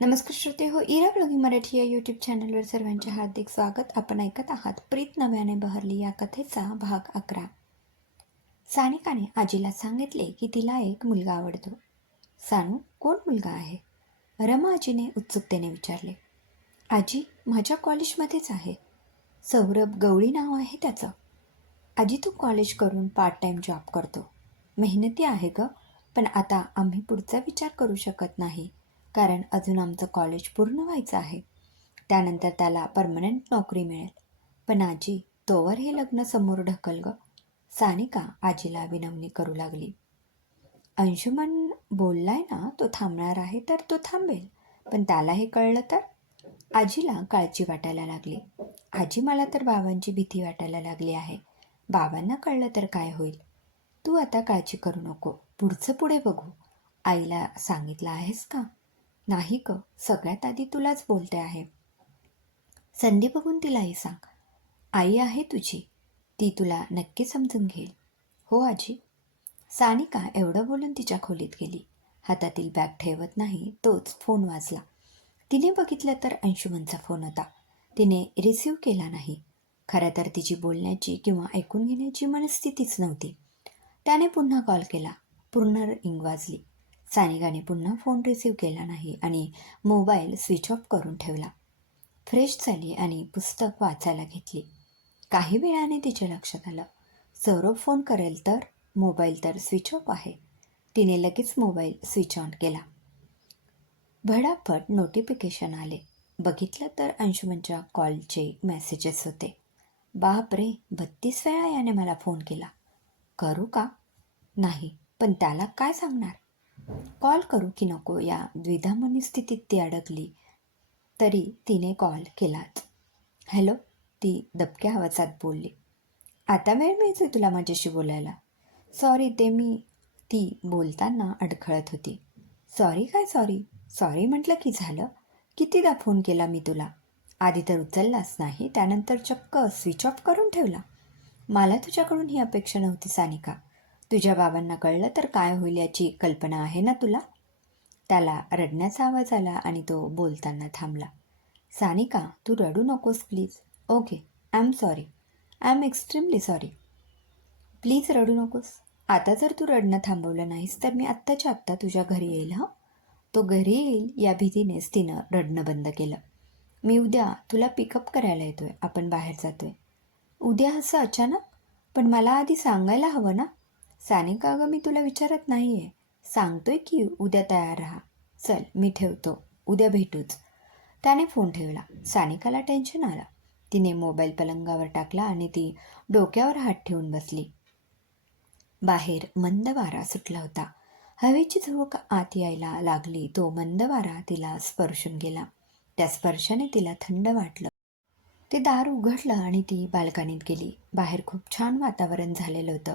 नमस्कार श्रोते हो इरा ब्लॉगिंग मराठी या यूट्यूब चॅनलवर सर्वांचे हार्दिक स्वागत. आपण ऐकत आहात प्रीत नव्याने बहरली या कथेचा भाग अकरा. सानिकाने आजीला सांगितले की तिला एक मुलगा आवडतो. सानू कोण मुलगा आहे? रमा आजीने उत्सुकतेने विचारले. आजी माझ्या कॉलेजमध्येच आहे. सौरभ गवळी नाव आहे त्याचं. आजी तू कॉलेज करून पार्ट टाईम जॉब करतो. मेहनती आहे ग पण आता आम्ही पुढचा विचार करू शकत नाही. कारण अजून आमचं कॉलेज पूर्ण व्हायचं आहे. त्यानंतर त्याला परमनंट नोकरी मिळेल. पण आजी तोवर हे लग्न समोर ढकल ग. सानिका आजीला विनवणी करू लागली. अंशुमन बोललाय ना तो थांबणार आहे तर तो थांबेल. पण त्याला हे कळलं तर? आजीला काळजी वाटायला लागली. आजी मला तर बाबांची भीती वाटायला लागली आहे. बाबांना कळलं तर काय होईल? तू आता काळजी करू नको. पुढचं पुढे बघू. आईला सांगितलं आहेस का? नाही ग सगळ्यात आधी तुलाच बोलते आहे. संधी बघून तिलाही सांग. आई आहे तुझी ती तुला नक्की समजून घेईल. हो आजी. सानिका एवढं बोलून तिच्या खोलीत गेली. हातातील बॅग ठेवत नाही तोच फोन वाजला. तिने बघितलं तर अंशुमनचा फोन होता. तिने रिसीव केला नाही. खरं तर तिची बोलण्याची किंवा ऐकून घेण्याची मनस्थितीच नव्हती. त्याने पुन्हा कॉल केला. पूर्ण रिंग वाजली. सानिकाने पुन्हा फोन रिसीव केला नाही आणि मोबाईल स्विच ऑफ करून ठेवला. फ्रेश झाली आणि पुस्तक वाचायला घेतली. काही वेळाने तिच्या लक्षात आलं. सौरभ फोन करेल तर मोबाईल तर स्विच ऑफ आहे. तिने लगेच मोबाईल स्विच ऑन केला. भडाफट नोटिफिकेशन आले. बघितलं तर अंशुमनच्या कॉलचे मेसेजेस होते. बाप रे बत्तीस वेळा याने मला फोन केला. करू का? नाही पण त्याला काय सांगणार? कॉल करू की नको या द्विधा स्थितीत ती अडकली. तरी तिने कॉल केलाच हॅलो ती दबक्या आवाजात बोलली. आता वेळ मिळते तुला माझ्याशी बोलायला? सॉरी ते मी ती बोलताना अडखळत होती. सॉरी काय सॉरी सॉरी म्हटलं की झालं? कितीदा फोन केला मी तुला? आधी तर उचललाच नाही त्यानंतर चक्क स्विच ऑफ करून ठेवला. मला तुझ्याकडून ही अपेक्षा नव्हती सानिका. तुझ्या बाबांना कळलं तर काय होईल याची कल्पना आहे ना तुला? त्याला रडण्याचा आवाज आला आणि तो बोलताना थांबला. सानिका तू रडू नकोस please. Okay I am sorry I am extremely sorry please रडू नकोस. आता जर तू रडणं थांबवलं नाहीस तर मी आत्ताच्या आत्ता तुझ्या घरी येईल हं? तो घरी येईल या भीतीनेच तिनं रडणं बंद केलं. मी उद्या तुला पिकअप करायला येतोय. आपण बाहेर जातोय. उद्या असं अचानक? पण मला आधी सांगायला हवं ना? सानिका अगं मी तुला विचारत नाही आहे सांगतोय की उद्या तयार राहा. चल मी ठेवतो. उद्या भेटूच. त्याने फोन ठेवला. सानिकाला टेन्शन आलं. तिने मोबाईल पलंगावर टाकला आणि ती डोक्यावर हात ठेवून बसली. बाहेर मंद वारा सुटला होता. हवेची झोक आत यायला लागली. तो मंद वारा तिला स्पर्शून गेला. त्या स्पर्शाने तिला थंड वाटलं. ते दार उघडलं आणि ती बाल्कनीत गेली. बाहेर खूप छान वातावरण झालेलं होतं.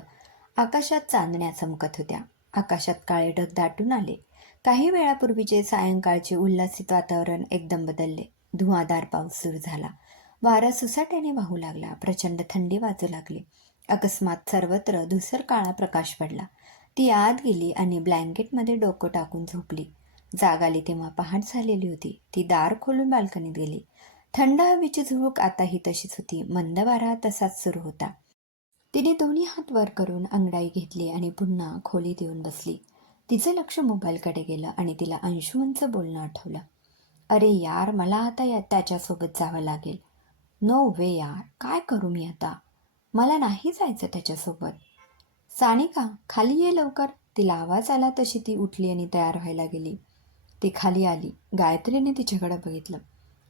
आकाशात चांदण्या चमकत होत्या. आकाशात काळे ढग दाटून आले. काही वेळापूर्वीचे सायंकाळचे उल्हासित वातावरण एकदम बदलले. धुवाधार पाऊस सुरू झाला. वारा सुसाट्याने वाहू लागला. प्रचंड थंडी वाजू लागली. अकस्मात सर्वत्र धुसर काळा प्रकाश पडला. ती आत गेली आणि ब्लँकेटमध्ये डोकं टाकून झोपली. जाग आली तेव्हा पहाट झालेली होती. ती दार खोलून बाल्कनीत गेली. थंड हवेची झुळूक आताही तशीच होती. मंद वारा तसाच सुरू होता. तिने दोन्ही हात वर करून अंगडाई घेतली आणि पुन्हा खोलीत येऊन बसली. तिचं लक्ष मोबाईलकडे गेलं आणि तिला अंशुमनचं बोलणं आठवलं. अरे यार मला आता या त्याच्यासोबत जावं लागेल. नो वे यार. काय करू मी आता? मला नाही जायचं त्याच्यासोबत. सानिका खाली ये लवकर. तिला आवाज आला तशी ती उठली आणि तयार व्हायला गेली. ती खाली आली. गायत्रीने तिच्याकडे बघितलं.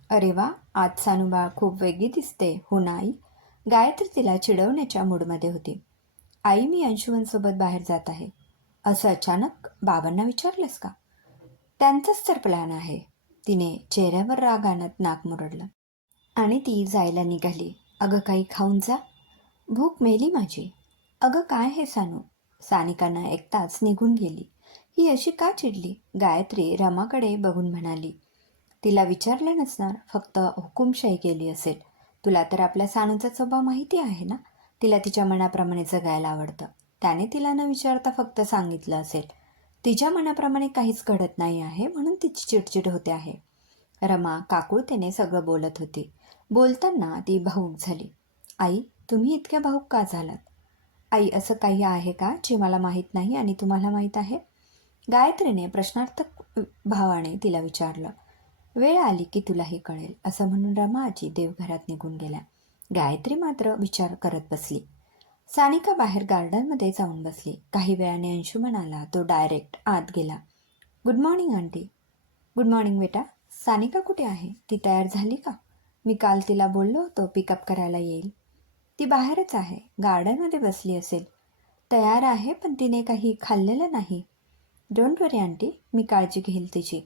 अरे वा आज सानुबा खूप वेगळी दिसते हो नाही गायत्री तिला चिडवण्याच्या मूडमध्ये होती. आई मी अंशुमनसोबत बाहेर जात आहे. असं अचानक बाबांना विचारलंस का? त्यांचंच तर प्लॅन आहे. तिने चेहऱ्यावर राग आणत नाक मुरडलं. आणि ती जायला निघाली. अगं काही खाऊन जा. भूक मेली माझी. अगं काय हे सानू? सानिकांना एकताच निघून गेली. ही अशी का चिडली? गायत्री रमाकडे बघून म्हणाली. तिला विचारलं नसणार. फक्त हुकुमशाही केली असेल. तुला तर आपल्या सानूचा स्वभाव माहिती आहे ना? तिला तिच्या मनाप्रमाणे जगायला आवडतं. त्याने तिला न विचारता फक्त सांगितलं असेल तिच्या मनाप्रमाणे काहीच घडत नाही आहे म्हणून तिची चिडचिड होते आहे. रमा काकुळतेने सगळं बोलत होती. बोलताना ती भाऊक झाली. आई तुम्ही इतक्या भाऊक का झालात? आई असं काही आहे का जे मला माहीत नाही आणि तुम्हाला माहीत आहे? गायत्रीने प्रश्नार्थक भावाने तिला विचारलं. वेळ आली की तुलाही कळेल असं म्हणून रमाआजी देवघरात निघून गेल्या. गायत्री मात्र विचार करत बसली. सानिका बाहेर गार्डनमध्ये जाऊन बसली. काही वेळाने अंशुमन आला तो डायरेक्ट आत गेला. Good morning aunty. Good morning बेटा. सानिका कुठे आहे? ती तयार झाली का? मी काल तिला बोललो होतो पिकअप करायला येईल. ती बाहेरच आहे. गार्डनमध्ये बसली असेल. तयार आहे पण तिने काही खाल्लेलं नाही. Don't worry aunty. मी काळजी घेईल तिची.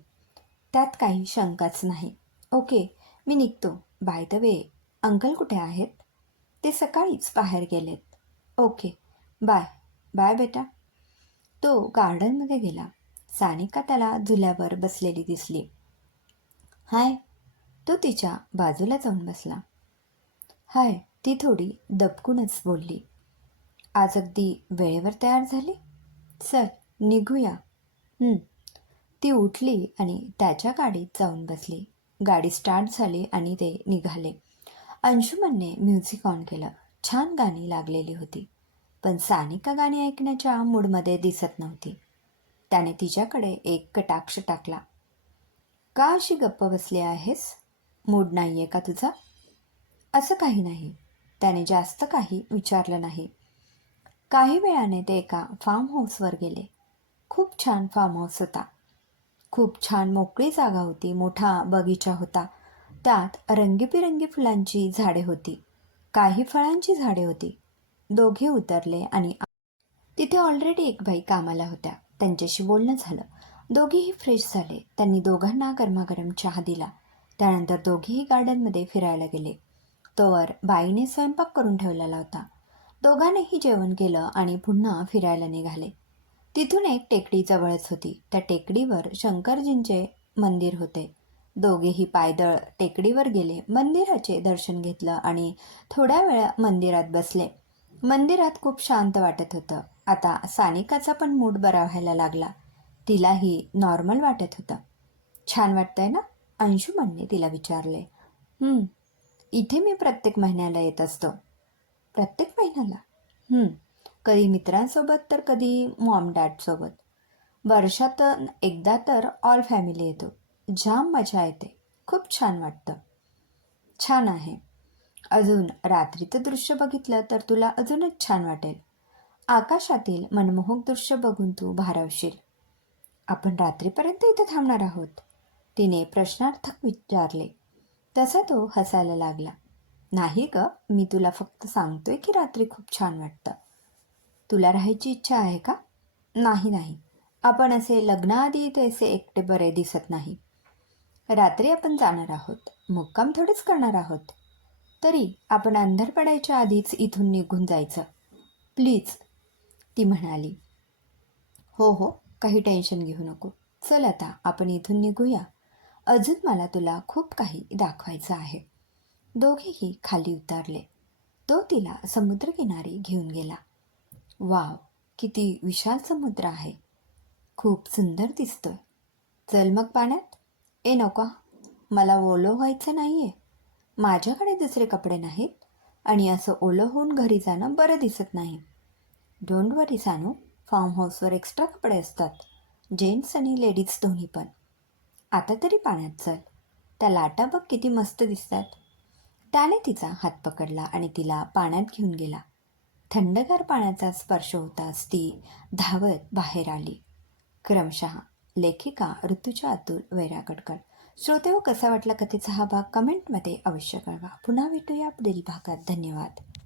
त्यात काही शंकाच नाही. ओके मी निघतो. By the way. अंकल कुठे आहेत? ते सकाळीच बाहेर गेलेत. Okay bye. बाय बेटा. तो गार्डनमध्ये गेला. सानिका त्याला झुल्यावर बसलेली दिसली. हाय. तो तिच्या बाजूला जाऊन बसला. हाय ती थोडी दबकूनच बोलली. आज अगदी वेळेवर तयार झाली? चल निघूया. हं. ती उठली आणि त्याच्या गाडीत जाऊन बसली. गाडी स्टार्ट झाली आणि ते निघाले. अंशुमनने म्युझिक ऑन केलं. छान गाणी लागलेली होती. पण सानिका गाणी ऐकण्याच्या मूडमध्ये दिसत नव्हती. त्याने तिच्याकडे एक कटाक्ष टाकला. का अशी गप्प बसली आहेस? मूड नाही आहे का तुझा? असं काही नाही. त्याने जास्त काही विचारलं नाही. काही वेळाने ते एका फार्म हाऊसवर गेले. खूप छान फार्म हाऊस होता. खूप छान मोकळी जागा होती मोठा बगीचा होता. त्यात रंगीबिरंगी फुलांची झाडे होती. काही फळांची झाडे होती. दोघे उतरले आणि तिथे ऑलरेडी एक बाई कामाला होत्या. त्यांच्याशी बोलणं झालं. दोघेही फ्रेश झाले. त्यांनी दोघांना गरमागरम चहा दिला. त्यानंतर दोघेही गार्डनमध्ये फिरायला गेले. तोवर बाईने स्वयंपाक करून ठेवलेला होता. दोघांनीही जेवण केलं आणि पुन्हा फिरायला निघाले. तिथून एक टेकडी जवळच होती. त्या टेकडीवर शंकरजींचे मंदिर होते. दोघेही पायदळ टेकडीवर गेले मंदिराचे दर्शन घेतलं आणि थोड्या वेळा मंदिरात बसले. मंदिरात खूप शांत वाटत होतं. आता सानिकाचा पण मूड बरा व्हायला लागला. तिलाही नॉर्मल वाटत होतं. छान वाटतंय ना? अंशुमनने तिला विचारले. इथे मी प्रत्येक महिन्याला येत असतो. प्रत्येक महिन्याला? कधी मित्रांसोबत तर कधी मॉम डॅडसोबत वर्षात एकदा तर ऑल फॅमिली येतो. जाम मजा येते. खूप छान वाटतं. छान आहे. अजून रात्रीचं दृश्य बघितलं तर तुला अजूनच छान वाटेल. आकाशातील मनमोहक दृश्य बघून तू भारावशील. आपण रात्रीपर्यंत इथे थांबणार आहोत. तिने प्रश्नार्थक विचारले. तसा तो हसायला लागला. नाही ग मी तुला फक्त सांगतोय की रात्री खूप छान वाटतं. तुला राहायची इच्छा आहे का? नाही नाही. आपण असे लग्नाआधी इथे असे एकटे बरे दिसत नाही. रात्री आपण जाणार आहोत. मुक्काम थोडेच करणार आहोत. तरी आपण अंधार पडायच्या आधीच इथून निघून जायचं. प्लीज ती म्हणाली. हो हो काही टेन्शन घेऊ नको. चल आता आपण इथून निघूया. अजून मला तुला खूप काही दाखवायचं आहे. दोघेही खाली उतरले. तो तिला समुद्रकिनारी घेऊन गेला. वाव किती विशाल समुद्र आहे. खूप सुंदर दिसतोय. चल मग पाण्यात. ए नका. मला ओलं व्हायचं नाही आहे माझ्याकडे दुसरे कपडे नाहीत आणि असं ओलं होऊन घरी जाणं बरं दिसत नाही. Don't worry Sanu. फार्म हाऊसवर एक्स्ट्रा कपडे असतात. जेंट्स आणि लेडीज दोन्ही पण. आता तरी पाण्यात चल. त्या लाटा बघ किती मस्त दिसतात. त्याने तिचा हात पकडला आणि तिला पाण्यात घेऊन गेला. थंडगार पाण्याचा स्पर्श होताच ती धावत बाहेर आली. क्रमशः लेखिका ऋतुजा अतुल वैरागडकर. श्रोते हो कसा वाटला कथेचा हा भाग? कमेंटमध्ये अवश्य कळवा. पुन्हा भेटूया पुढील भागात. धन्यवाद.